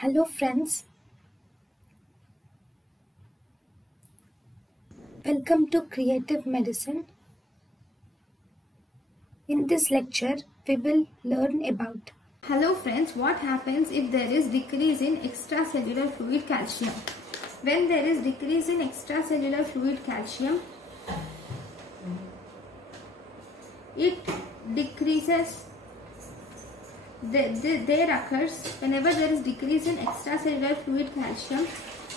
Hello friends, welcome to Creative Medicine. In this lecture, we will learn about what happens if there is decrease in extracellular fluid calcium. When there is decrease in extracellular fluid calcium, it decreases. There occurs, whenever there is decrease in extracellular fluid calcium,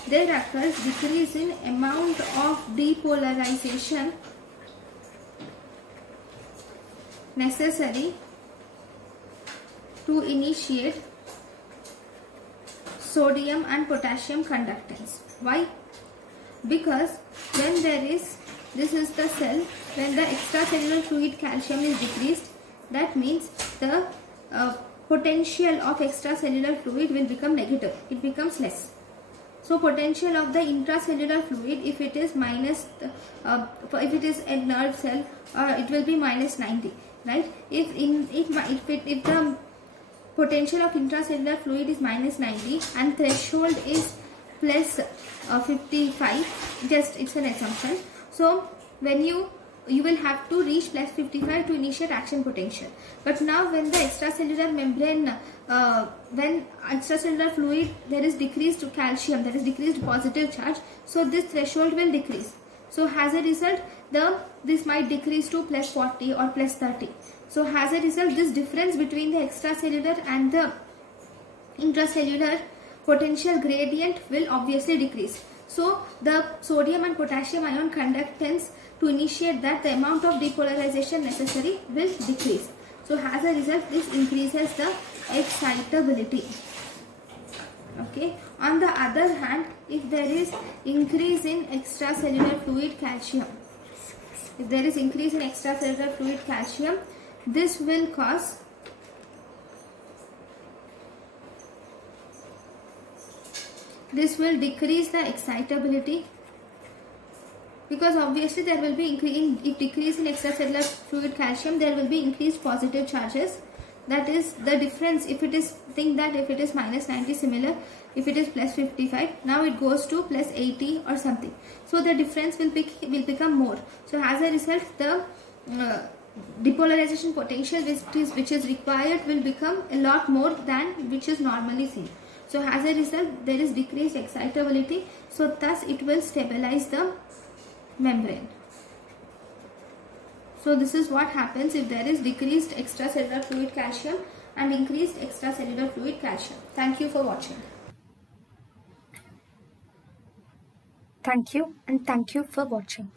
there occurs decrease in amount of depolarization necessary to initiate sodium and potassium conductance. Why? Because when there is, this is the cell, when the extracellular fluid calcium is decreased, that means the potential of extracellular fluid will become negative. It becomes less. So potential of the intracellular fluid, if it is minus, if it is a nerve cell, it will be minus 90, right? If the potential of intracellular fluid is minus 90 and threshold is plus 55, just it's an assumption. So when you will have to reach plus 55 to initiate action potential. But now when the extracellular membrane, when extracellular fluid, there is decreased calcium, there is decreased positive charge, so this threshold will decrease. So as a result, this might decrease to plus 40 or plus 30. So as a result, this difference between the extracellular and the intracellular potential gradient will obviously decrease. So the sodium and potassium ion conductance, to initiate that, the amount of depolarization necessary will decrease. So as a result, this increases the excitability. Okay. On the other hand, if there is increase in extracellular fluid calcium, this will cause decrease the excitability, because obviously there will be decrease in extracellular fluid calcium, there will be increased positive charges. That is the difference. If it is, think that if it is minus 90, similar, if it is plus 55, now it goes to plus 80 or something. So the difference will become more. So as a result, the depolarization potential which is required will become a lot more than which is normally seen. So as a result, there is decreased excitability. So thus it will stabilize the membrane. So this is what happens if there is decreased extracellular fluid calcium and increased extracellular fluid calcium. Thank you for watching. Thank you and thank you for watching.